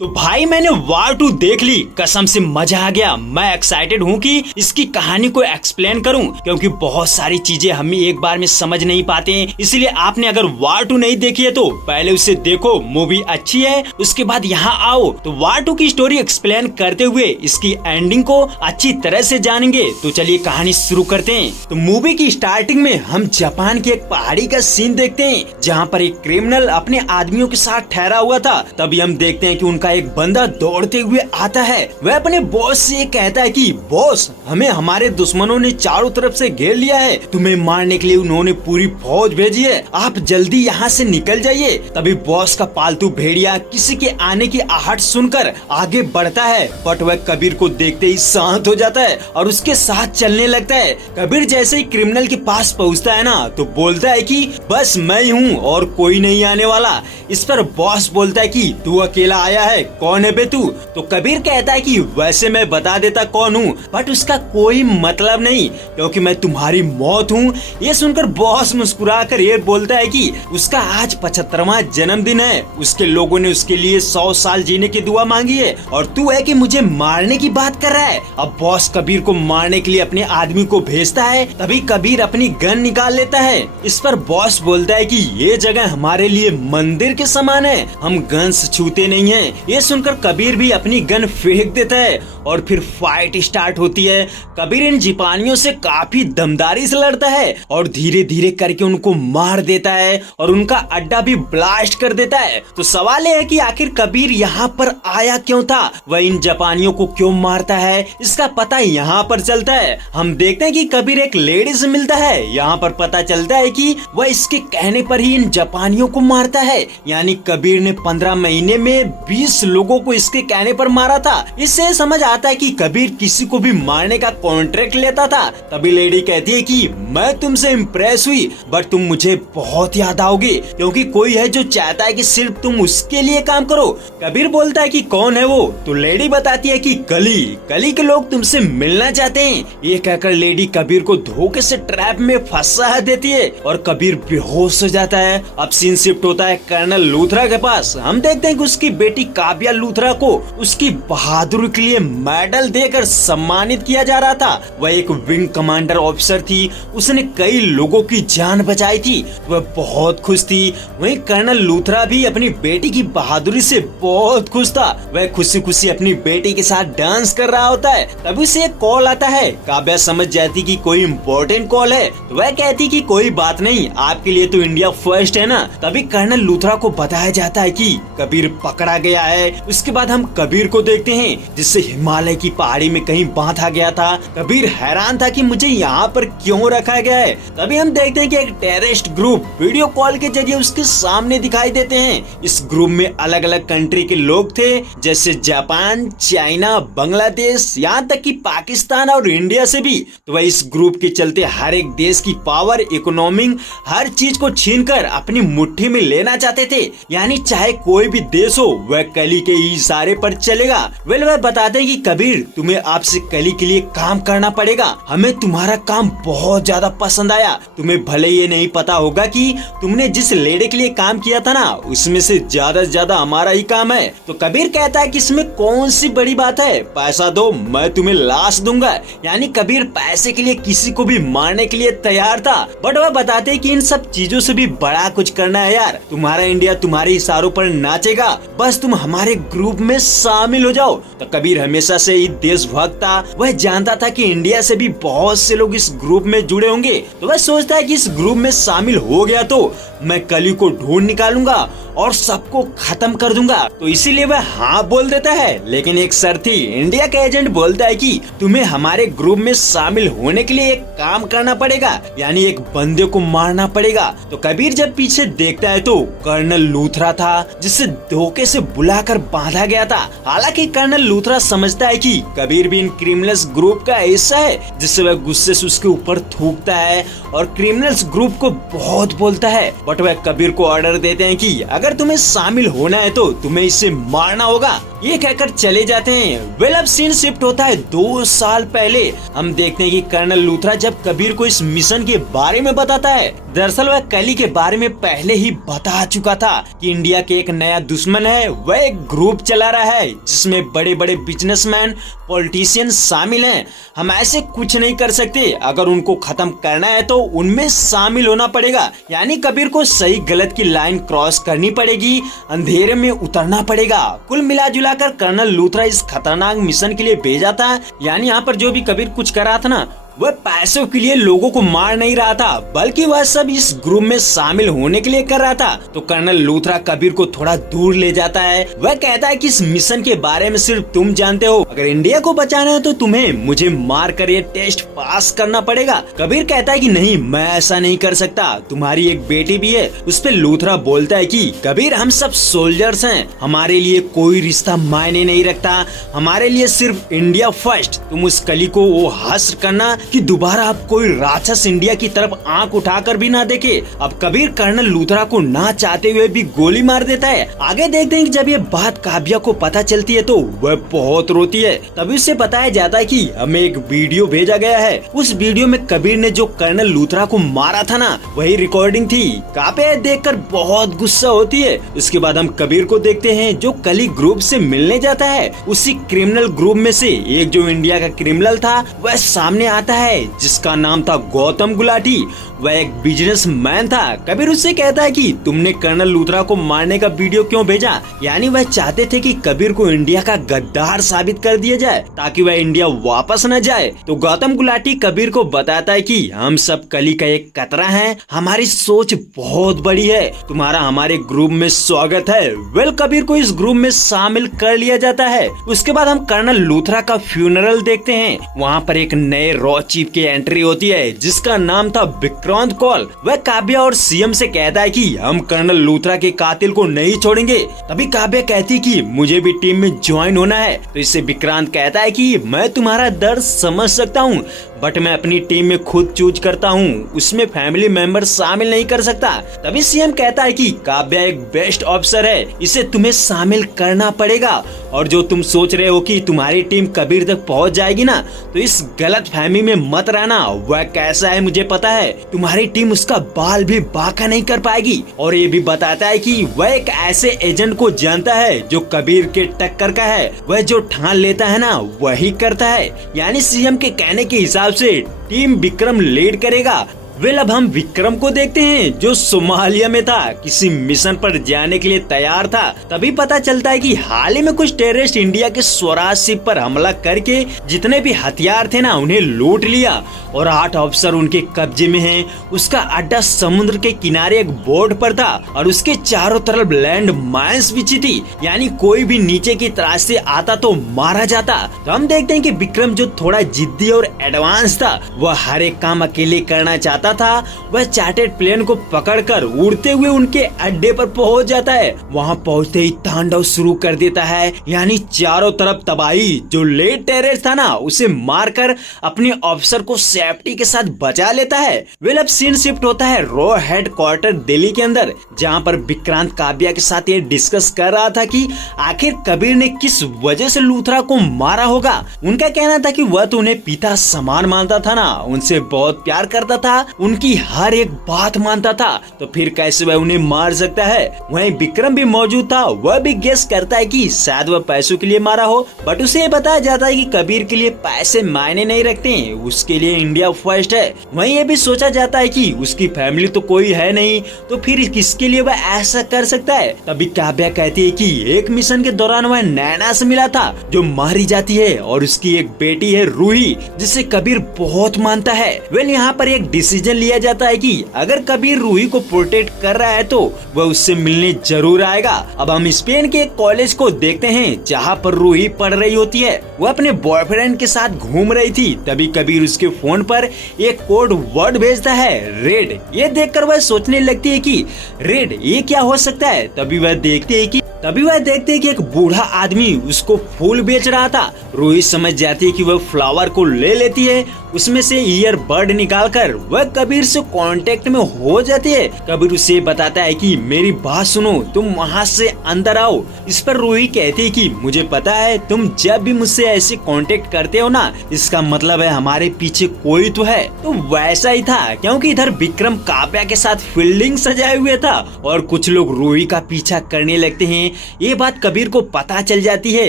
तो भाई मैंने वार 2 देख ली, कसम से मजा आ गया। मैं एक्साइटेड हूँ कि इसकी कहानी को एक्सप्लेन करूँ, क्योंकि बहुत सारी चीजें हम एक बार में समझ नहीं पाते हैं। इसलिए आपने अगर वार 2 नहीं देखी है तो पहले उसे देखो, मूवी अच्छी है, उसके बाद यहाँ आओ तो वार 2 की स्टोरी एक्सप्लेन करते हुए इसकी एंडिंग को अच्छी तरह से जानेंगे। तो चलिए कहानी शुरू करते हैं। तो मूवी की स्टार्टिंग में हम जापान की एक पहाड़ी का सीन देखते हैं, जहाँ पर एक क्रिमिनल अपने आदमियों के साथ ठहरा हुआ था। तभी हम देखते हैं कि उनका एक बंदा दौड़ते हुए आता है। वह अपने बॉस से कहता है कि बॉस, हमें हमारे दुश्मनों ने चारों तरफ से घेर लिया है, तुम्हें मारने के लिए उन्होंने पूरी फौज भेजी है, आप जल्दी यहाँ से निकल जाइए। तभी बॉस का पालतू भेड़िया किसी के आने की आहट सुनकर आगे बढ़ता है, बट वह कबीर को देखते ही शांत हो जाता है और उसके साथ चलने लगता है। कबीर जैसे ही क्रिमिनल के पास पहुँचता है ना, तो बोलता है कि बस मैं ही हूँ और कोई नहीं आने वाला। इस पर बॉस बोलता है कि तू अकेला आया है, कौन है बे तू? तो कबीर कहता है कि वैसे मैं बता देता कौन हूँ, बट उसका कोई मतलब नहीं, क्योंकि मैं तुम्हारी मौत हूँ। ये सुनकर बॉस मुस्कुराकर ये बोलता है कि उसका आज 75वां जन्मदिन है, उसके लोगों ने उसके लिए 100 साल जीने की दुआ मांगी है, और तू है कि मुझे मारने की बात कर रहा है। अब बॉस कबीर को मारने के लिए अपने आदमी को भेजता है। तभी कबीर अपनी गन निकाल लेता है। इस पर बॉस बोलता है कि ये जगह हमारे लिए मंदिर के समान है, हम गन से छूते नहीं हैं। ये सुनकर कबीर भी अपनी गन फेंक देता है और फिर फाइट स्टार्ट होती है। कबीर इन जापानियों से काफी दमदारी से लड़ता है और धीरे धीरे करके उनको मार देता है और उनका अड्डा भी ब्लास्ट कर देता है। तो सवाल है कि आखिर कबीर यहाँ पर आया क्यों था, वह इन जापानियों को क्यों मारता है, इसका पता यहाँ पर चलता है। हम देखते हैं कि कबीर एक लेडी से मिलता है। यहाँ पर पता चलता है कि वह इसके कहने पर ही इन जापानियों को मारता है, यानी कबीर ने 15 महीने में 20 लोगों को इसके कहने पर मारा था। इससे समझ आता है कि कबीर किसी को भी मारने का कॉन्ट्रैक्ट लेता था। तभी लेडी कहती है कि मैं तुमसे इम्प्रेस हुई, बट तुम मुझे बहुत याद आओगे, क्योंकि कोई है जो चाहता है कि सिर्फ तुम उसके लिए काम करो। कबीर बोलता है कि कौन है वो? तो लेडी बताती है कि कली के लोग तुमसे मिलना चाहते हैं। ये कहकर लेडी कबीर को धोखे से ट्रैप में फंसा देती है और कबीर बेहोश हो जाता है। अब सीन शिफ्ट होता है कर्नल लूथरा के पास। हम देखते हैं कि उसकी बेटी काव्या लूथरा को उसकी बहादुरी के लिए मेडल देकर सम्मानित किया जा रहा था। वह एक विंग कमांडर ऑफिसर थी, उसने कई लोगों की जान बचाई थी, वह बहुत खुश थी। वहीं कर्नल लूथरा भी अपनी बेटी की बहादुरी से बहुत खुश था। वह खुशी खुशी अपनी बेटी के साथ डांस कर रहा होता है। तभी उसे एक कॉल आता है। काव्या समझ जाती कि कोई इम्पोर्टेंट कॉल है, तो वह कहती कि कोई बात नहीं, आपके लिए तो इंडिया फर्स्ट है ना। तभी कर्नल लूथरा को बताया जाता है कि कबीर पकड़ा गया है। उसके बाद हम कबीर को देखते हैं, जिससे हिमालय की पहाड़ी में कहीं बांधा गया था। कबीर हैरान था कि मुझे यहाँ पर क्यों रखा गया है। तभी हम देखते हैं कि एक टेररिस्ट ग्रुप वीडियो कॉल के जरिए उसके सामने दिखाई देते हैं। इस ग्रुप में अलग अलग कंट्री के लोग थे, जैसे जापान, चाइना, बांग्लादेश, यहाँ तक कि पाकिस्तान और इंडिया से भी। तो वह इस ग्रुप के चलते हर एक देश की पावर, इकोनॉमी, हर चीज को छीनकर अपनी मुट्ठी में लेना चाहते थे। यानी चाहे कोई भी देश हो, वह कली के इशारे पर चलेगा। वह बताते हैं कि कबीर, तुम्हें आपसे कली के लिए काम करना पड़ेगा, हमें तुम्हारा काम बहुत ज्यादा पसंद आया। तुम्हें भले ये नहीं पता होगा कि तुमने जिस लेडी के लिए काम किया था ना, उसमें से ज्यादा हमारा ही काम है। तो कबीर कहता है कि इसमें कौन सी बड़ी बात है, पैसा दो, मैं तुम्हें लाश दूंगा। यानी कबीर पैसे के लिए किसी को भी मारने के लिए तैयार था। बट वह बताते हैं कि इन सब चीजों से भी बड़ा कुछ करना है यार, तुम्हारा इंडिया तुम्हारे इशारों पर नाचेगा, बस तुम हमारे ग्रुप में शामिल हो जाओ। तो कबीर हमेशा से ही देशभक्त था। वह जानता था कि इंडिया से भी बहुत से लोग इस ग्रुप में जुड़े होंगे। तो वह सोचता है कि इस ग्रुप में शामिल हो गया तो मैं कली को ढूंढ निकालूंगा और सबको खत्म कर दूंगा। तो इसीलिए वह हाँ बोल देता है। लेकिन एक शर्त थी। इंडिया का एजेंट बोलता है कि तुम्हें हमारे ग्रुप में शामिल होने के लिए एक काम करना पड़ेगा, यानी एक बंदे को मारना पड़ेगा। तो कबीर जब पीछे देखता है तो कर्नल लूथरा था, जिसे धोखे से बुलाकर बांधा गया था। हालांकि कर्नल लूथरा समझता है कि कबीर भी इन क्रिमिनल्स ग्रुप का हिस्सा है, जिससे वह गुस्से से उसके ऊपर थूकता है और क्रिमिनल्स ग्रुप को बहुत बोलता है। बट वह कबीर को ऑर्डर देते हैं कि अगर तुम्हें शामिल होना है तो तुम्हें इसे मारना होगा। ये कहकर चले जाते हैं। वेल अब सीन शिफ्ट होता है 2 साल पहले। हम देखते हैं कि कर्नल लूथरा जब कबीर को इस मिशन के बारे में बताता है, दरअसल वह कली के बारे में पहले ही बता चुका था कि इंडिया के एक नया दुश्मन है। वह एक ग्रुप चला रहा है जिसमें बड़े बड़े बिजनेसमैन, पॉलिटिशियन शामिल हैं। हम ऐसे कुछ नहीं कर सकते, अगर उनको खत्म करना है तो उनमें शामिल होना पड़ेगा। यानी कबीर को सही गलत की लाइन क्रॉस करनी पड़ेगी, अंधेरे में उतरना पड़ेगा। कुल मिला जुलाकर कर्नल लूथरा इस खतरनाक मिशन के लिए भेजा था। यानी यहाँ पर जो भी कबीर कुछ कर रहा था ना, वह पैसों के लिए लोगों को मार नहीं रहा था, बल्कि वह सब इस ग्रुप में शामिल होने के लिए कर रहा था। तो कर्नल लूथरा कबीर को थोड़ा दूर ले जाता है। वह कहता है कि इस मिशन के बारे में सिर्फ तुम जानते हो, अगर इंडिया को बचाना है तो तुम्हें मुझे मार कर ये टेस्ट पास करना पड़ेगा। कबीर कहता है कि नहीं, मैं ऐसा नहीं कर सकता, तुम्हारी एक बेटी भी है। उस पर लूथरा बोलता है कि कबीर, हम सब सोल्जर्स हैं, हमारे लिए कोई रिश्ता मायने नहीं रखता, हमारे लिए सिर्फ इंडिया फर्स्ट। तुम उस कली को वो हश्र करना कि दोबारा अब कोई राक्षस इंडिया की तरफ आंख उठाकर भी ना देखे। अब कबीर कर्नल लूथरा को ना चाहते हुए भी गोली मार देता है। आगे देखते हैं कि जब ये बात काव्या को पता चलती है तो वह बहुत रोती है। तभी उसे बताया जाता है कि हमें एक वीडियो भेजा गया है। उस वीडियो में कबीर ने जो कर्नल लूथरा को मारा था ना, वही रिकॉर्डिंग थी। काव्या देखकर बहुत गुस्सा होती है। उसके बाद हम कबीर को देखते हैं जो कली ग्रुप से मिलने जाता है। उसी क्रिमिनल ग्रुप में से एक जो इंडिया का क्रिमिनल था वह सामने आता है, जिसका नाम था गौतम गुलाटी। वह एक बिजनेसमैन था। कबीर उससे कहता है कि तुमने कर्नल लूथरा को मारने का वीडियो क्यों भेजा। यानी वह चाहते थे कि कबीर को इंडिया का गद्दार साबित कर दिया जाए ताकि वह इंडिया वापस न जाए। तो गौतम गुलाटी कबीर को बताता है कि हम सब कली का एक कतरा हैं, हमारी सोच बहुत बड़ी है, तुम्हारा हमारे ग्रुप में स्वागत है। वेल कबीर को इस ग्रुप में शामिल कर लिया जाता है। उसके बाद हम कर्नल लूथरा का फ्यूनरल देखते हैं। वहाँ पर एक नए रॉ चीफ की एंट्री होती है जिसका नाम था विक्रांत कौल। वह काव्या और सीएम से कहता है कि हम कर्नल लूथरा के कातिल को नहीं छोड़ेंगे। तभी काव्या कहती कि मुझे भी टीम में ज्वाइन होना है। तो इससे विक्रांत कहता है कि मैं तुम्हारा दर्द समझ सकता हूँ, बट मैं अपनी टीम में खुद चूज करता हूँ, उसमें फैमिली मेंबर शामिल नहीं कर सकता। तभी सीएम कहता है कि काव्या एक बेस्ट ऑफिसर है, इसे तुम्हें शामिल करना पड़ेगा। और जो तुम सोच रहे हो कि तुम्हारी टीम कबीर तक पहुँच जाएगी ना, तो इस गलत फहमी में मत रहना। वह कैसा है मुझे पता है, तुम्हारी टीम उसका बाल भी बांका नहीं कर पाएगी। और ये भी बताता है कि वह एक ऐसे एजेंट को जानता है जो कबीर के टक्कर का है, वह जो ठान लेता है ना वही करता है। यानी सीएम के कहने के हिसाब से टीम विक्रम लीड करेगा। वेल अब हम विक्रम को देखते हैं जो सोमालिया में था, किसी मिशन पर जाने के लिए तैयार था। तभी पता चलता है कि हाल ही में कुछ टेररिस्ट इंडिया के स्वराज शिप पर हमला करके जितने भी हथियार थे ना उन्हें लूट लिया और 8 ऑफिसर उनके कब्जे में हैं। उसका अड्डा समुद्र के किनारे एक बोर्ड पर था और उसके चारों तरफ लैंड माइंस बिछी थी। यानी कोई भी नीचे की तराश से आता तो मारा जाता। तो हम देखते हैं कि विक्रम जो थोड़ा जिद्दी और एडवांस था, वह हर एक काम अकेले करना चाहता था। वह चार्टेड प्लेन को पकड़कर उड़ते हुए उनके अड्डे पर पहुंच जाता है। वहां पहुंचते ही तांडव शुरू कर देता है। यानी चारों तरफ तबाही। जो लेट टेररिस्ट था ना उसे मारकर अपने ऑफिसर को सेफ्टी के साथ बचा लेता है। वेल अब सीन शिफ्ट होता है रॉ हेडक्वार्टर दिल्ली के अंदर, जहां पर विक्रांत काव्या के साथ ये डिस्कस कर रहा था कि आखिर कबीर ने किस वजह से लूथरा को मारा होगा। उनका कहना था कि वह तो उन्हें पिता समान मानता था ना, उनसे बहुत प्यार करता था, उनकी हर एक बात मानता था, तो फिर कैसे वह उन्हें मार सकता है। वहीं विक्रम भी मौजूद था। वह भी गेस करता है कि शायद वह पैसों के लिए मारा हो, बट उसे बताया जाता है कि कबीर के लिए पैसे मायने नहीं रखते, उसके लिए इंडिया फर्स्ट है। वहीं ये भी सोचा जाता है कि उसकी फैमिली तो कोई है नहीं, तो फिर किसके लिए वह ऐसा कर सकता है। तभी काव्या कहती है कि एक मिशन के दौरान वह नैना से मिला था जो मारी जाती है और उसकी एक बेटी है रूही, जिसे कबीर बहुत मानता है। वेल यहाँ पर एक डिसीजन लिया जाता है कि अगर कबीर रूही को प्रोटेक्ट कर रहा है तो वह उससे मिलने जरूर आएगा। अब हम स्पेन के एक कॉलेज को देखते हैं जहाँ पर रूही पढ़ रही होती है। वह अपने बॉयफ्रेंड के साथ घूम रही थी। तभी कबीर उसके फोन पर एक कोड वर्ड भेजता है, रेड। ये देखकर वह सोचने लगती है कि रेड ये क्या हो सकता है। तभी वह देखती है कि एक बूढ़ा आदमी उसको फूल बेच रहा था। रूही समझ जाती है कि वह फ्लावर को ले लेती है उसमें से ईयरबड निकालकर वह कबीर से कांटेक्ट में हो जाती है। कबीर उसे बताता है कि मेरी बात सुनो, तुम वहाँ से अंदर आओ। इस पर रूही कहती है कि मुझे पता है तुम जब भी मुझसे ऐसे कांटेक्ट करते हो ना, इसका मतलब है हमारे पीछे कोई तो है। तो वैसा ही था, क्योंकि इधर विक्रम काव्या के साथ फील्डिंग सजाए हुए था और कुछ लोग रूही का पीछा करने लगते हैं। ये बात कबीर को पता चल जाती है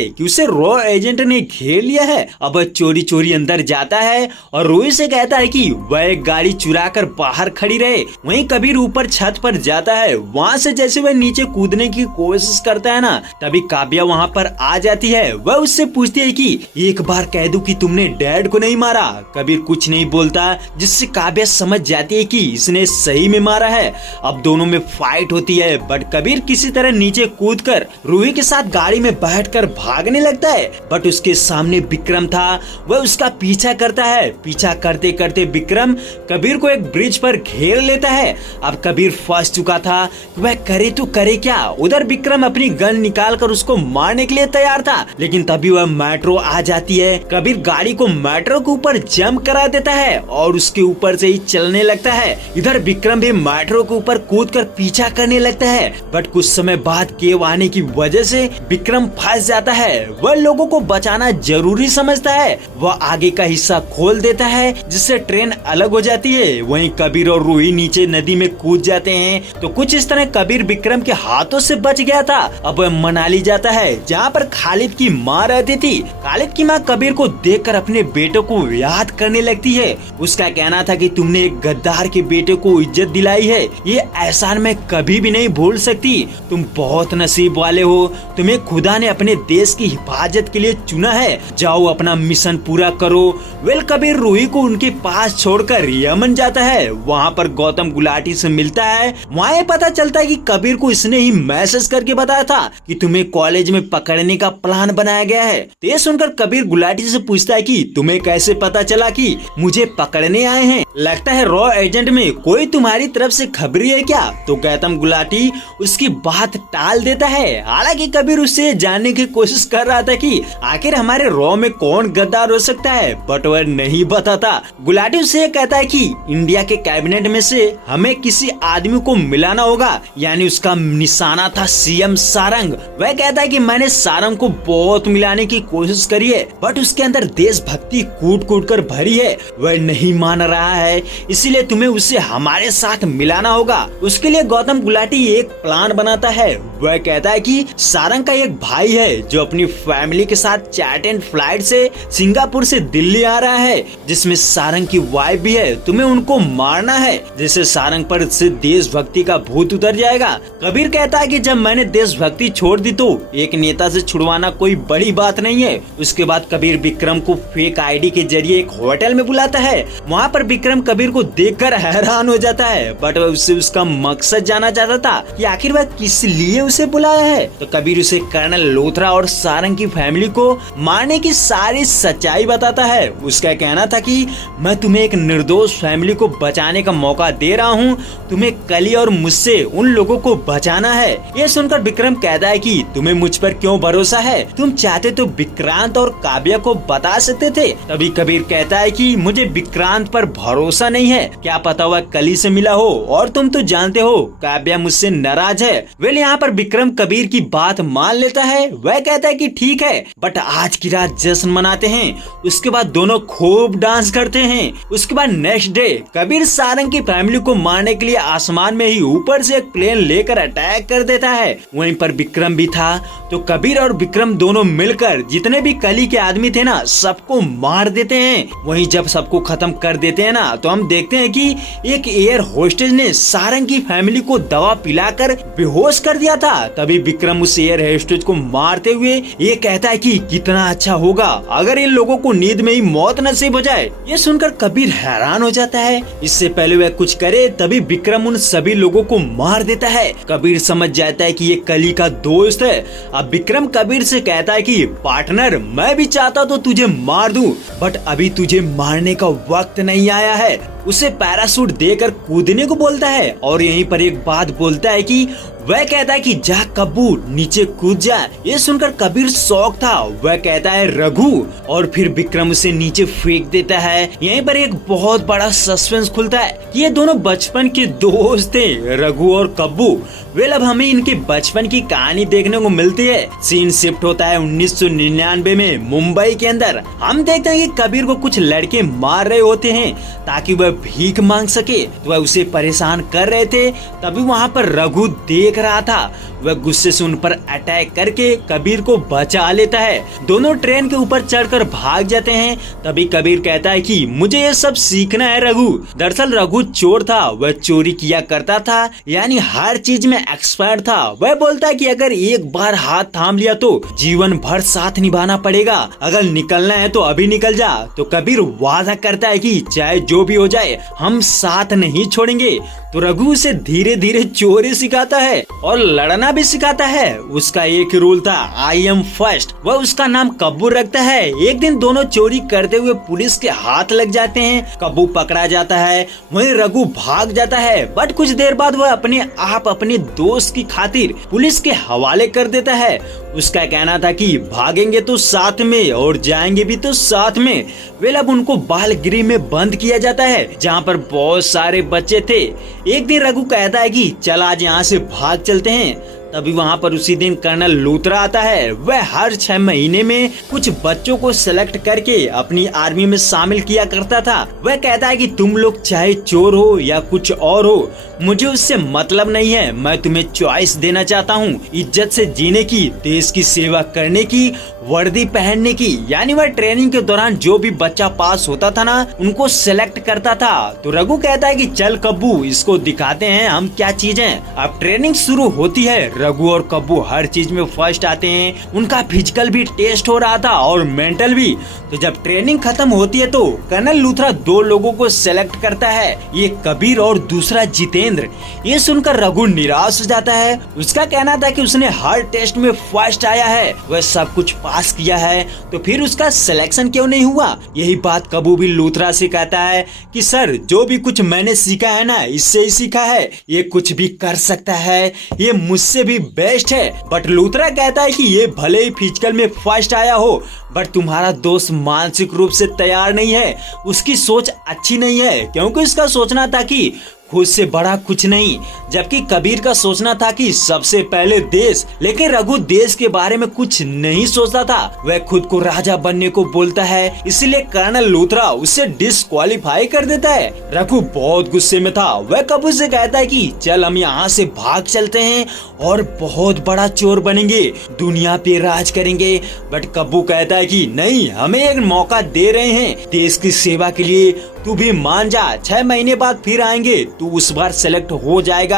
कि उसे रॉ एजेंट ने घेर लिया है। अब वह चोरी चोरी अंदर जाता है और रूही से कहता है कि वह एक गाड़ी चुरा कर बाहर खड़ी रहे। वहीं कबीर ऊपर छत पर जाता है। वहाँ से जैसे वह नीचे कूदने की कोशिश करता है ना, तभी काव्या वहाँ पर आ जाती है। वह उससे पूछती है कि एक बार कह दूं कि तुमने डैड को नहीं मारा। कबीर कुछ नहीं बोलता, जिससे काव्या समझ जाती है कि इसने सही में मारा है। अब दोनों में फाइट होती है, बट कबीर किसी तरह नीचे कूदकर रूही के साथ गाड़ी में बैठकर भागने लगता है। बट उसके सामने विक्रम था, वह उसका पीछा करता है। पीछा करते करते विक्रम कबीर को एक ब्रिज पर घेर लेता है। अब कबीर फंस चुका था, वह करे तो करे क्या। उधर विक्रम अपनी गन निकालकर उसको मारने के लिए तैयार था, लेकिन तभी वह मेट्रो आ जाती है। कबीर गाड़ी को मेट्रो के ऊपर जंप करा देता है और उसके ऊपर से ही चलने लगता है। इधर विक्रम भी मेट्रो के ऊपर कूदकर पीछा करने लगता है, बट कुछ समय बाद केव आने की वजह से विक्रम फंस जाता है। वह लोगों को बचाना जरूरी समझता है। वह आगे का हिस्सा खोल देता है, जिससे ट्रेन अलग हो जाती है। वहीं कबीर और रूही नीचे नदी में कूद जाते हैं। तो कुछ इस तरह कबीर विक्रम के हाथों से बच गया था। अब वह मनाली जाता है, जहाँ पर खालिद की माँ रहती थी। खालिद की माँ कबीर को देखकर अपने बेटे को याद करने लगती है। उसका कहना था कि तुमने एक गद्दार के बेटे को इज्जत दिलाई है, ये एहसान मैं कभी भी नहीं भूल सकती। तुम बहुत नसीब वाले हो, तुम्हें खुदा ने अपने देश की हिफाजत के लिए चुना है। जाओ अपना मिशन पूरा करो। वेल कबीर रूही को उनके पास छोड़कर यमन जाता है। वहाँ पर गौतम गुलाटी से मिलता है। वहाँ ये पता चलता है कि कबीर को इसने ही मैसेज करके बताया था कि तुम्हें कॉलेज में पकड़ने का प्लान बनाया गया है। तो ये सुनकर कबीर गुलाटी से पूछता है कि तुम्हें कैसे पता चला कि मुझे पकड़ने आए हैं? लगता है रॉ एजेंट में कोई तुम्हारी तरफ से खबरी है क्या? तो गौतम गुलाटी उसकी बात टाल देता है। हालांकि कबीर उससे जानने की कोशिश कर रहा था कि आखिर हमारे रॉ में कौन गद्दार हो सकता है, बट वह नहीं बताता। गुलाटी उससे कहता है कि इंडिया के कैबिनेट में से हमें किसी आदमी को मिलाना होगा, यानी उसका निशाना था सीएम सारंग। वह कहता है कि मैंने सारंग को बहुत मिलाने की कोशिश करी है, बट उसके अंदर देशभक्ति कूट कूट कर भरी है। वह नहीं मान रहा है, इसीलिए तुम्हें उसे हमारे साथ मिलाना होगा। उसके लिए गौतम गुलाटी एक प्लान बनाता है। वह कहता है कि सारंग का एक भाई है जो अपनी फैमिली के साथ चैट एंड फ्लाइट से सिंगापुर से दिल्ली आ रहा है, जिसमें सारंग की वाइफ भी है। तुम्हें उनको मारना है, जिससे सारंग पर से देशभक्ति का भूत उतर जाएगा। कबीर कहता है कि जब मैंने देशभक्ति छोड़ दी तो एक नेता से छुड़वाना कोई बड़ी बात नहीं है। उसके बाद कबीर विक्रम को फेक आईडी के जरिए एक होटल में बुलाता है। वहाँ पर विक्रम कबीर को देखकर हैरान हो जाता है, बट वह उससे उसका मकसद जानना चाहता था कि आखिर वह किस लिए उसे बुलाया है। तो कबीर उसे कर्नल लोथरा और सारंग की फैमिली को मारने की सारी सच्चाई बताता है। उसका कहना था कि मैं तुम्हें एक निर्दोष फैमिली को बचाने का मौका दे रहा हूँ, तुम्हें कली और मुझसे उन लोगों को बचाना है। ये सुनकर विक्रम कहता है कि तुम्हें मुझ पर क्यों भरोसा है, तुम चाहते तो विक्रांत और काव्या को बता सकते थे। तभी कबीर कहता है कि मुझे विक्रांत पर भरोसा नहीं है, क्या पता वह कली से मिला हो, और तुम तो जानते हो काव्या मुझसे नाराज है। वेल यहाँ पर विक्रम कबीर की बात मान लेता है। वह कहता है कि ठीक है, बट आज की रात जश्न मनाते हैं। उसके बाद दोनों खूब डांस करते हैं। उसके बाद नेक्स्ट डे कबीर सारंग की फैमिली को मारने के लिए आसमान में ही ऊपर से एक प्लेन लेकर अटैक कर देता है। वहीं पर विक्रम भी था। तो कबीर और विक्रम दोनों मिलकर जितने भी कली के आदमी थे ना, सबको मार देते हैं। वहीं जब सबको खत्म कर देते हैं ना, तो हम देखते हैं कि एक एयर होस्टेज ने सारंग की फैमिली को दवा पिलाकर बेहोश कर दिया था। तभी विक्रम उस एयर होस्टेज को मारते हुए ये कहता है कि कितना अच्छा होगा अगर इन लोगों को नींद में ही मौत नसीब हो जाए। ये सुनकर कबीर हैरान हो जाता है। इससे पहले वह कुछ करे तभी विक्रम उन सभी लोगों को मार देता है। कबीर समझ जाता है कि ये कली का दोस्त है। अब विक्रम कबीर से कहता है कि पार्टनर, मैं भी चाहता तो तुझे मार दूं, बट अभी तुझे मारने का वक्त नहीं आया है। उसे पैराशूट देकर कूदने को बोलता है और यहीं पर एक बात बोलता है कि वह कहता है कि जा कब्बू नीचे कूद जा। ये सुनकर कबीर शौक था। वह कहता है रघु, और फिर विक्रम उसे नीचे फेंक देता है। यहीं पर एक बहुत बड़ा सस्पेंस खुलता है। ये दोनों बचपन के दोस्त थे, रघु और कब्बू। वेल अब हमें इनके बचपन की कहानी देखने को मिलती है। सीन शिफ्ट होता है 1999 में मुंबई के अंदर। हम देखते हैं कि कबीर को कुछ लड़के मार रहे होते हैं ताकि वह भीख मांग सके, तो वह उसे परेशान कर रहे थे। तभी वहाँ पर रघु देख रहा था। वह गुस्से से उन पर अटैक करके कबीर को बचा लेता है। दोनों ट्रेन के ऊपर चढ़कर भाग जाते हैं। तभी कबीर कहता है कि मुझे ये सब सीखना है रघु। दरअसल रघु चोर था, वह चोरी किया करता था, यानी हर चीज में एक्सपर्ट था। वह बोलता है कि अगर एक बार हाथ थाम लिया तो जीवन भर साथ निभाना पड़ेगा। अगर निकलना है तो अभी निकल जा। तो कबीर वादा करता है कि चाहे जो भी हो जाए हम साथ नहीं छोड़ेंगे। तो रघु उसे धीरे धीरे चोरी सिखाता है और लड़ना भी सिखाता है। उसका एक रूल था, आई एम फर्स्ट। वह उसका नाम कब्बू रखता है। एक दिन दोनों चोरी करते हुए पुलिस के हाथ लग जाते हैं। कब्बू पकड़ा जाता है, वहीं रघु भाग जाता है। बट कुछ देर बाद वह अपने आप अपने दोस्त की खातिर पुलिस के हवाले कर देता है। उसका कहना था कि भागेंगे तो साथ में और जाएंगे भी तो साथ में। वेल अब उनको बाल गृह में बंद किया जाता है जहाँ पर बहुत सारे बच्चे थे। एक दिन रघु कहता है कि चल आज यहाँ से भाग चलते हैं। तभी वहाँ पर उसी दिन कर्नल लूथरा आता है। वह हर 6 महीने में कुछ बच्चों को सिलेक्ट करके अपनी आर्मी में शामिल किया करता था। वह कहता है कि तुम लोग चाहे चोर हो या कुछ और हो, मुझे उससे मतलब नहीं है। मैं तुम्हें चॉइस देना चाहता हूँ, इज्जत से जीने की, देश की सेवा करने की, वर्दी पहनने की। यानी वह ट्रेनिंग के दौरान जो भी बच्चा पास होता था ना, उनको सिलेक्ट करता था। तो रघु कहता है कि चल कब्बू, इसको दिखाते हैं हम क्या चीज हैं। अब ट्रेनिंग शुरू होती है। रघु और कब्बू हर चीज में फर्स्ट आते हैं। उनका फिजिकल भी टेस्ट हो रहा था और मेंटल भी। तो जब ट्रेनिंग खत्म होती है तो कर्नल लूथरा 2 लोगों को सिलेक्ट करता है, ये कबीर और दूसरा जितेंद्र। ये सुनकर रघु निराश हो जाता है। उसका कहना था कि उसने हर टेस्ट में फर्स्ट आया है, वह सब कुछ पास किया है, तो फिर उसका सिलेक्शन क्यों नहीं हुआ। यही बात कब्बू भी लूथरा से कहता है कि सर जो भी कुछ मैंने सीखा है ना, इससे ही सीखा है। ये कुछ भी कर सकता है, ये मुझसे भी बेस्ट है। बट लूथरा कहता है कि ये भले ही फिजिकल में फर्स्ट आया हो, बट तुम्हारा दोस्त मानसिक रूप से तैयार नहीं है। उसकी सोच अच्छी नहीं है, क्योंकि उसका सोचना था कि खुद से बड़ा कुछ नहीं, जबकि कबीर का सोचना था कि सबसे पहले देश। लेकिन रघु देश के बारे में कुछ नहीं सोचता था, वह खुद को राजा बनने को बोलता है। इसलिए कर्नल लूथरा उसे डिस्क्वालीफाई कर देता है। रघु बहुत गुस्से में था। वह कब्बू से कहता है कि चल हम यहाँ से भाग चलते हैं और बहुत बड़ा चोर बनेंगे, दुनिया पे राज करेंगे। बट कब्बू कहता है कि नहीं, हमें एक मौका दे रहे हैं देश की सेवा के लिए, तू भी मान जा। 6 महीने बाद फिर आएंगे, तू उस बार सेलेक्ट हो जाएगा।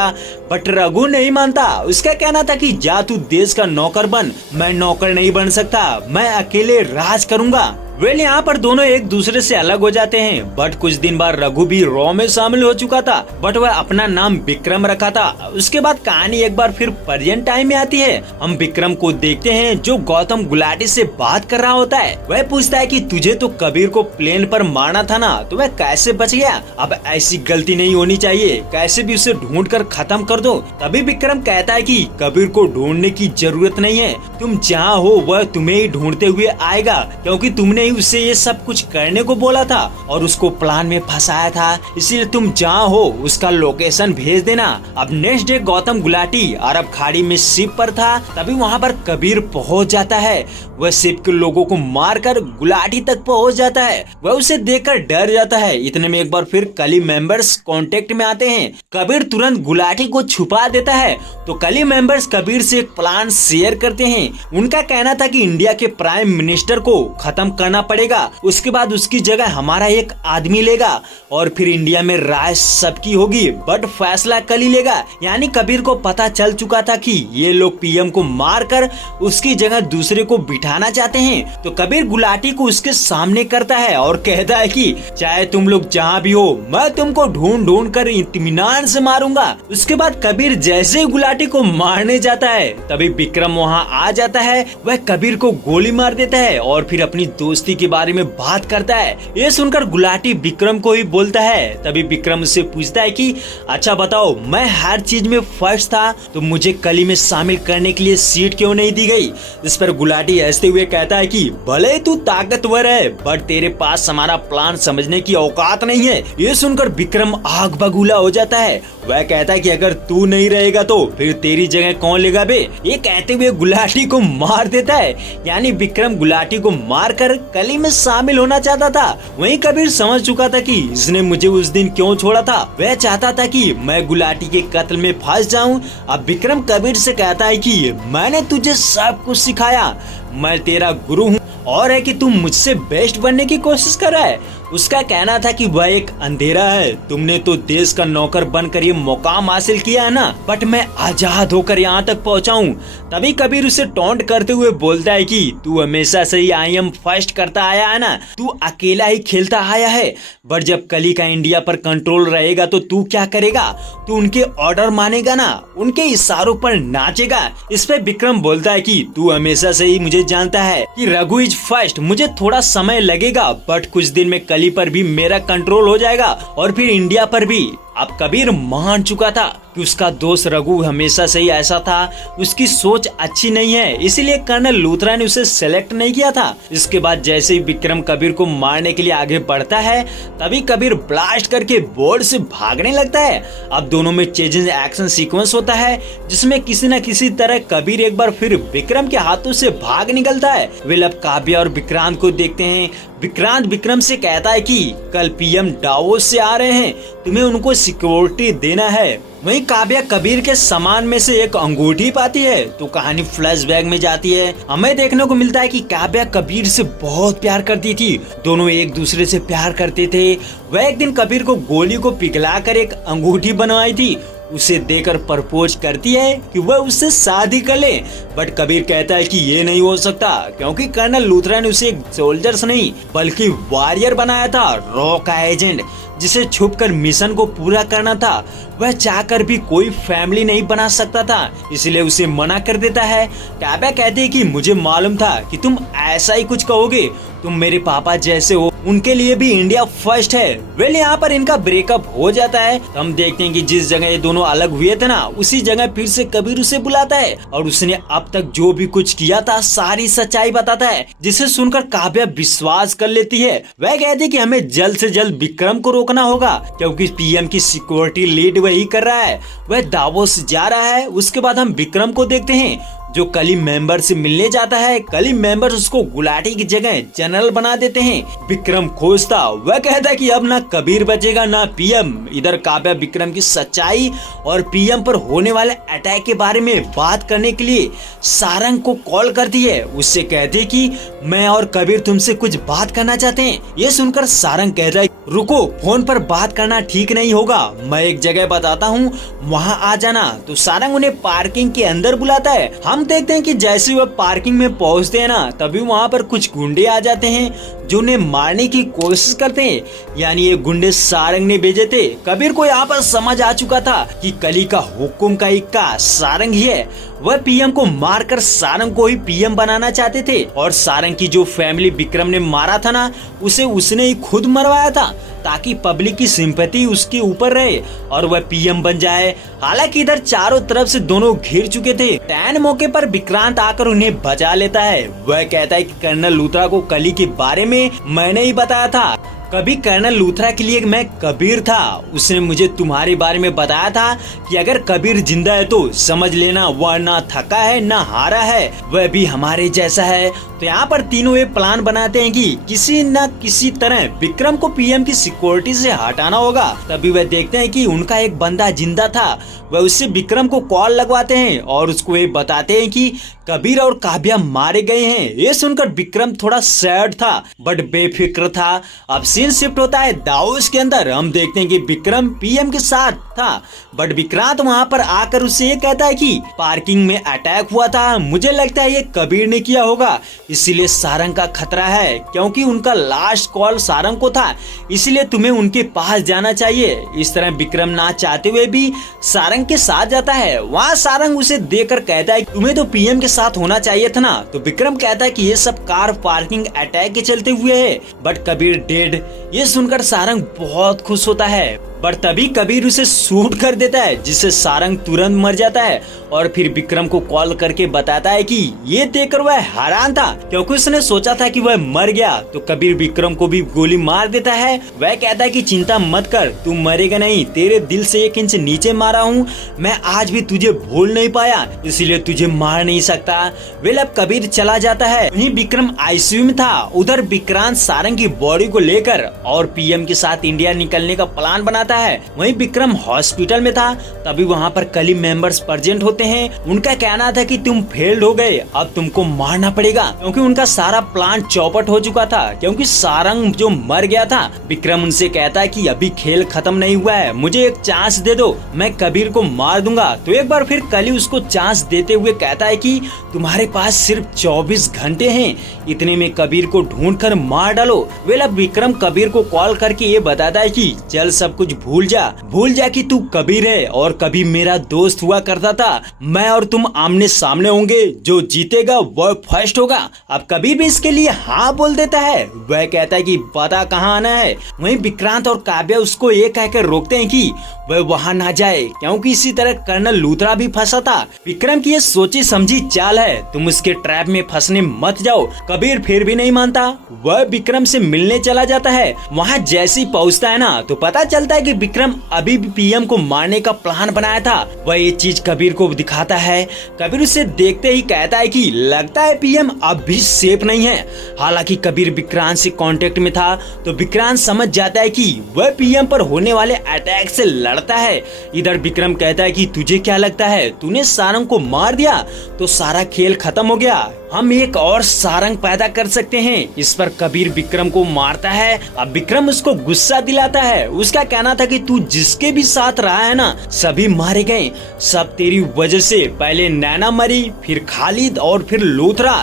बट रघु नहीं मानता। उसका कहना था कि जा तू देश का नौकर बन, मैं नौकर नहीं बन सकता, मैं अकेले राज करूंगा। वेल यहाँ पर दोनों एक दूसरे से अलग हो जाते हैं। बट कुछ दिन बाद रघु भी रॉ में शामिल हो चुका था, बट वह अपना नाम विक्रम रखा था। उसके बाद कहानी एक बार फिर प्रेजेंट टाइम में आती है। हम विक्रम को देखते हैं जो गौतम गुलाटी से बात कर रहा होता है। वह पूछता है कि तुझे तो कबीर को प्लेन पर मारना था ना, तो वह कैसे बच गया। अब ऐसी गलती नहीं होनी चाहिए, कैसे भी उसे ढूंढ कर खत्म कर दो। तभी विक्रम कहता है कि कबीर को ढूंढने की जरूरत नहीं है, तुम जहाँ हो वह तुम्हें ही ढूंढते हुए आएगा, क्योंकि तुमने उससे ये सब कुछ करने को बोला था और उसको प्लान में फंसाया था। इसलिए तुम जहाँ हो उसका लोकेशन भेज देना। अब नेक्स्ट डे गौतम गुलाटी अरब खाड़ी में शिप पर था। तभी वहाँ पर कबीर पहुँच जाता है। वह शिप के लोगों को मारकर गुलाटी तक पहुँच जाता है। वह उसे देखकर डर जाता है। इतने में एक बार फिर कली मेंबर्स कांटेक्ट में आते हैं। कबीर तुरंत गुलाटी को छुपा देता है। तो कली मेंबर्स कबीर से एक प्लान शेयर करते हैं। उनका कहना था कि इंडिया के प्राइम मिनिस्टर को खत्म करना पड़ेगा, उसके बाद उसकी जगह हमारा एक आदमी लेगा और फिर इंडिया में राज सबकी होगी, बट फैसला कल ही लेगा। यानी कबीर को पता चल चुका था कि ये लोग पीएम को मारकर उसकी जगह दूसरे को बिठाना चाहते हैं। तो कबीर गुलाटी को उसके सामने करता है और कहता है कि चाहे तुम लोग जहाँ भी हो, मैं तुमको ढूंढ ढूंढ कर इत्मीनान से मारूंगा। उसके बाद कबीर जैसे ही गुलाटी को मारने जाता है, तभी विक्रम वहाँ आ जाता है। वह कबीर को गोली मार देता है और फिर अपनी दोस्ती दोस्ती के बारे में बात करता है। ये सुनकर गुलाटी विक्रम को ही बोलता है। तभी विक्रम उससे पूछता है कि अच्छा बताओ, मैं हर चीज में फर्स्ट था तो मुझे कली में शामिल करने के लिए सीट क्यों नहीं दी गई। इस पर गुलाटी हंसते हुए कहता है कि भले तू ताकतवर है बट तेरे पास हमारा प्लान समझने की औकात नहीं है। ये सुनकर विक्रम आग बबूला हो जाता है। वह कहता है कि अगर तू नहीं रहेगा तो फिर तेरी जगह कौन लेगा बे। ये कहते हुए गुलाटी को मार देता है। यानी विक्रम गुलाटी को मारकर कली में शामिल होना चाहता था। वहीं कबीर समझ चुका था कि इसने मुझे उस दिन क्यों छोड़ा था। वह चाहता था कि मैं गुलाटी के कत्ल में फंस जाऊं। अब विक्रम कबीर से कहता है कि मैंने तुझे सब कुछ सिखाया, मैं तेरा गुरु हूँ और है कि तू मुझसे बेस्ट बनने की कोशिश कर रहा है। उसका कहना था कि वह एक अंधेरा है, तुमने तो देश का नौकर बनकर ये मुकाम हासिल किया है ना, बट मैं आजाद होकर यहाँ तक पहुँचा हूँ। तभी कबीर उसे टॉन्ट करते हुए बोलता है कि तू हमेशा से ही आई एम फर्स्ट करता आया है ना, तू अकेला ही खेलता आया है, बट जब कली का इंडिया पर कंट्रोल रहेगा तो तू क्या करेगा, तू उनके ऑर्डर मानेगा ना, उनके इशारों पर नाचेगा। इस पे विक्रम बोलता है कि तू हमेशा से ही मुझे जानता है कि रघु इज फर्स्ट, मुझे थोड़ा समय लगेगा बट कुछ दिन में कली पर भी मेरा कंट्रोल हो जाएगा और फिर इंडिया पर भी। अब कबीर मान चुका था कि उसका दोस्त रघु हमेशा से ही ऐसा था, उसकी सोच अच्छी नहीं है, इसीलिए कर्नल लूथरा ने उसे सेलेक्ट नहीं किया था। इसके बाद जैसे ही विक्रम कबीर को मारने के लिए आगे बढ़ता है तभी कबीर ब्लास्ट करके बोर्ड से भागने लगता है। अब दोनों में चेजिंग एक्शन सीक्वेंस होता है जिसमें किसी न किसी तरह कबीर एक बार फिर विक्रम के हाथों से भाग निकलता है। वे अब काव्या और विक्रांत को देखते हैं। विक्रांत विक्रम से कहता है कि कल पीएम डावोस से आ रहे हैं, तुम्हें उनको सिक्योरिटी देना है। वहीं काव्या कबीर के सामान में से एक अंगूठी पाती है तो कहानी फ्लैशबैक में जाती है। हमें देखने को मिलता है कि काव्या कबीर से बहुत प्यार करती थी, दोनों एक दूसरे से प्यार करते थे। वह एक दिन कबीर को गोली को पिघलाकर एक अंगूठी बनवाई थी, उसे देकर प्रपोज करती है कि वह उससे शादी कर ले, बट कबीर कहता है कि ये नहीं हो सकता क्योंकि कर्नल लूथरा ने उसे एक सोल्जर्स नहीं बल्कि वॉरियर बनाया था, रॉ का एजेंट जिसे छुपकर मिशन को पूरा करना था। वह चाहकर भी कोई फैमिली नहीं बना सकता था, इसलिए उसे मना कर देता है। काव्या कहती है कि मुझे मालूम था कि तुम ऐसा ही कुछ कहोगे, तुम मेरे पापा जैसे हो, उनके लिए भी इंडिया फर्स्ट है। वेल यहाँ पर इनका ब्रेकअप हो जाता है। हम देखते हैं कि जिस जगह ये दोनों अलग हुए थे ना उसी जगह फिर से कबीर उसे बुलाता है और उसने अब तक जो भी कुछ किया था सारी सच्चाई बताता है, जिसे सुनकर काव्या विश्वास कर लेती है। वह कहती है कि हमें जल्द से जल्द विक्रम को रोकना होगा क्योंकि पीएम की सिक्योरिटी लीड वही कर रहा है। वह दावोस जा रहा है। उसके बाद हम विक्रम को देखते हैं जो कली मेंबर से मिलने जाता है। कली मेंबर उसको गुलाटी की जगह जनरल बना देते हैं। विक्रम खुश था, वह कहता है कि अब ना कबीर बचेगा ना पीएम। इधर काव्या विक्रम की सच्चाई और पीएम पर होने वाले अटैक के बारे में बात करने के लिए सारंग को कॉल करती है। उससे कहती है कि मैं और कबीर तुमसे कुछ बात करना चाहते हैं। ये सुनकर सारंग कहता है रुको, फोन पर बात करना ठीक नहीं होगा, मैं एक जगह बताता हूँ, वहाँ आ जाना। तो सारंग उन्हें पार्किंग के अंदर बुलाता है। हम देखते हैं कि जैसे वह पार्किंग में पहुँचते हैं ना तभी वहाँ पर कुछ गुंडे आ जाते हैं जो उन्हें मारने की कोशिश करते हैं। यानी ये गुंडे सारंग ने भेजे थे। कबीर को यहाँ पर समझ आ चुका था कि कली का हुक्म का इक्का सारंग ही है। वह पीएम को मारकर सारंग को ही पीएम बनाना चाहते थे और सारंग की जो फैमिली विक्रम ने मारा था ना उसे उसने ही खुद मरवाया था ताकि पब्लिक की सिंपैथी उसके ऊपर रहे और वह पीएम बन जाए। हालांकि इधर चारों तरफ से दोनों घिर चुके थे। टैन मौके पर विक्रांत आकर उन्हें बचा लेता है। वह कहता है कि कर्नल लूथरा को कली के बारे में मैंने ही बताया था। कभी कर्नल लूथरा के लिए मैं कबीर था, उसने मुझे तुम्हारे बारे में बताया था कि अगर कबीर जिंदा है तो समझ लेना वह ना थका है ना हारा है, वह भी हमारे जैसा है। तो यहाँ पर तीनों ये प्लान बनाते हैं कि किसी न किसी तरह विक्रम को पीएम की सिक्योरिटी से हटाना होगा। तभी वह देखते हैं कि उनका एक बंदा जिंदा था। वह उससे विक्रम को कॉल लगवाते हैं और उसको ये बताते हैं कि कबीर और काव्या मारे गए हैं। ये सुनकर विक्रम थोड़ा सैड था बट बेफिक्र था। अब सीन शिफ्ट होता है दावोस के अंदर। हम देखते हैं कि विक्रम पीएम के साथ था बट विक्रांत वहां पर आकर उससे ये कहता है कि पार्किंग में अटैक हुआ था, मुझे लगता है ये कबीर ने किया होगा, इसीलिए सारंग का खतरा है क्योंकि उनका लास्ट कॉल सारंग को था, इसलिए तुम्हें उनके पास जाना चाहिए। इस तरह विक्रम ना चाहते हुए भी सारंग के साथ जाता है। वहाँ सारंग उसे देखकर कहता है तुम्हें तो पीएम के साथ होना चाहिए था ना। तो विक्रम कहता है कि ये सब कार पार्किंग अटैक के चलते हुए है, बट कबीर डेड। ये सुनकर सारंग बहुत खुश होता है, बट तभी कबीर उसे शूट कर देता है, जिससे सारंग तुरंत मर जाता है। और फिर विक्रम को कॉल करके बताता है कि ये देखकर वह हैरान था, क्योंकि उसने सोचा था कि वह मर गया। तो कबीर विक्रम को भी गोली मार देता है। वह कहता है कि चिंता मत कर, तू मरेगा नहीं, तेरे दिल से 1 इंच नीचे मारा हूँ, मैं आज भी तुझे भूल नहीं पाया, इसलिए तुझे मार नहीं सकता। वेल अब कबीर चला जाता है। वहीं विक्रम आईसीयू में था। उधर विक्रांत सारंग की बॉडी को लेकर और पीएम के साथ इंडिया निकलने का प्लान बनाता है। वहीं विक्रम हॉस्पिटल में था, तभी वहाँ पर कली मेंबर्स प्रेजेंट होते हैं। उनका कहना था कि तुम फेल्ड हो गए, अब तुमको मारना पड़ेगा, क्योंकि उनका सारा प्लान चौपट हो चुका था, क्योंकि सारंग जो मर गया था। विक्रम उनसे कहता है कि अभी खेल खत्म नहीं हुआ है, मुझे एक चांस दे दो, मैं कबीर को मार दूंगा। तो एक बार फिर कली उसको चांस देते हुए कहता है कि तुम्हारे पास सिर्फ 24 घंटे हैं, इतने में कबीर को ढूंढ कर मार डालो। वेल अब विक्रम कबीर को कॉल करके ये बताता है कि चल सब कुछ भूल जा कि तू कबीर है और कभी मेरा दोस्त हुआ करता था, मैं और तुम आमने सामने होंगे, जो जीतेगा वह फर्स्ट होगा। अब कबीर भी इसके लिए हाँ बोल देता है। वह कहता है कि बता कहाँ आना है। वहीं विक्रांत और काव्या उसको ये कहकर रोकते हैं कि वह वहाँ ना जाए, क्योंकि इसी तरह कर्नल लूथरा भी फंसा था। विक्रम की ये सोची समझी चाल है, तुम उसके ट्रैप में फंसने मत जाओ। कबीर फिर भी नहीं मानता। वह विक्रम से मिलने चला जाता है। वहाँ जैसे ही पहुँचता है ना, तो पता चलता है कि विक्रम अभी भी पीएम को मारने का प्लान बनाया था। वह ये चीज कबीर को दिखाता है। कबीर उसे देखते ही कहता है कि लगता है पीएम अब भी सेफ नहीं है। हालांकि कबीर विक्रांत से कांटेक्ट में था, तो विक्रांत समझ जाता है कि वह पीएम पर होने वाले अटैक से लड़ता है। इधर विक्रम कहता है कि तुझे क्या लगता है, तूने सारंग को मार दिया तो सारा खेल खत्म हो गया, हम एक और सारंग पैदा कर सकते हैं। इस पर कबीर विक्रम को मारता है। अब विक्रम उसको गुस्सा दिलाता है। उसका कहना था कि तू जिसके भी साथ रहा है ना, सभी मारे गए, सब तेरी वजह से। पहले नैना मरी, फिर खालिद और फिर लूथरा।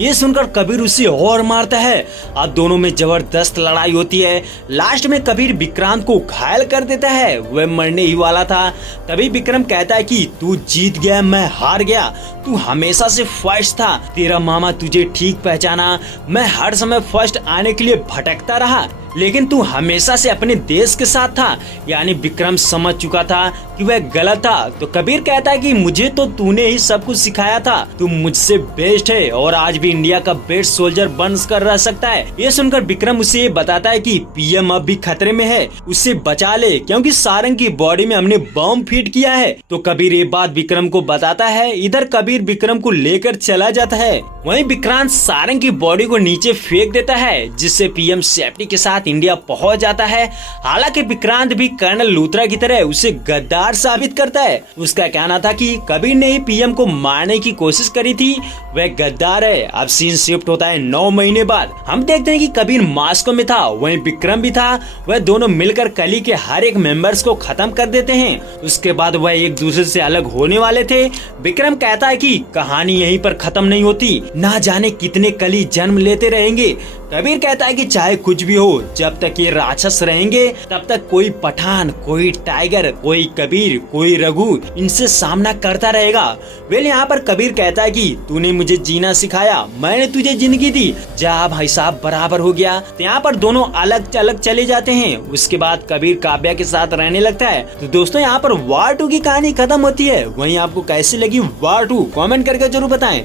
ये सुनकर कबीर उसे और मारता है। अब दोनों में जबरदस्त लड़ाई होती है। लास्ट में कबीर विक्रांत को घायल कर देता है। वह मरने ही वाला था। तभी विक्रम कहता है कि तू जीत गया, मैं हार गया, तू हमेशा से फर्स्ट था, तेरा मामा तुझे ठीक पहचाना, मैं हर समय फर्स्ट आने के लिए भटकता रहा, लेकिन तू हमेशा से अपने देश के साथ था। यानी विक्रम समझ चुका था कि वह गलत था। तो कबीर कहता है कि मुझे तो तूने ही सब कुछ सिखाया था, तू मुझसे बेस्ट है और आज भी इंडिया का बेस्ट सोल्जर बन कर रह सकता है। ये सुनकर विक्रम उसे ये बताता है कि पीएम अब भी खतरे में है, उससे बचा ले, क्योंकि सारंग की बॉडी में हमने बम फिट किया है। तो कबीर ये बात विक्रम को बताता है। इधर कबीर विक्रम को लेकर चला जाता है। वहीं विक्रांत सारंग की बॉडी को नीचे फेंक देता है, जिससे पीएम सेफ्टी के साथ इंडिया पहुंच जाता है। हालांकि विक्रांत भी कर्नल लूथरा की तरह उसे गद्दार साबित करता है। उसका कहना था कि कबीर ने ही पीएम को मारने की कोशिश करी थी, वह गद्दार है। अब सीन शिफ्ट होता है 9 महीने बाद। हम देखते हैं कि कबीर मास्को में था, वहीं विक्रम भी था। वह दोनों मिलकर कली के हर एक मेंबर्स को खत्म कर देते हैं। उसके बाद वह एक दूसरे से अलग होने वाले थे। विक्रम कहता है कि कहानी यहीं पर खत्म नहीं होती, ना जाने कितने कली जन्म लेते रहेंगे। कबीर कहता है कि चाहे कुछ भी हो, जब तक ये राक्षस रहेंगे तब तक कोई पठान, कोई टाइगर, कोई कबीर, कोई रघु इनसे सामना करता रहेगा। वेल यहाँ पर कबीर कहता है कि तूने मुझे जीना सिखाया, मैंने तुझे जिंदगी दी, जा भाई साहब बराबर हो गया। तो यहाँ पर दोनों अलग अलग चले जाते हैं। उसके बाद कबीर काव्या के साथ रहने लगता है। तो दोस्तों यहाँ पर वार 2 की कहानी खत्म होती है। वहीं आपको कैसी लगी वार 2 कमेंट करके जरूर बताएं।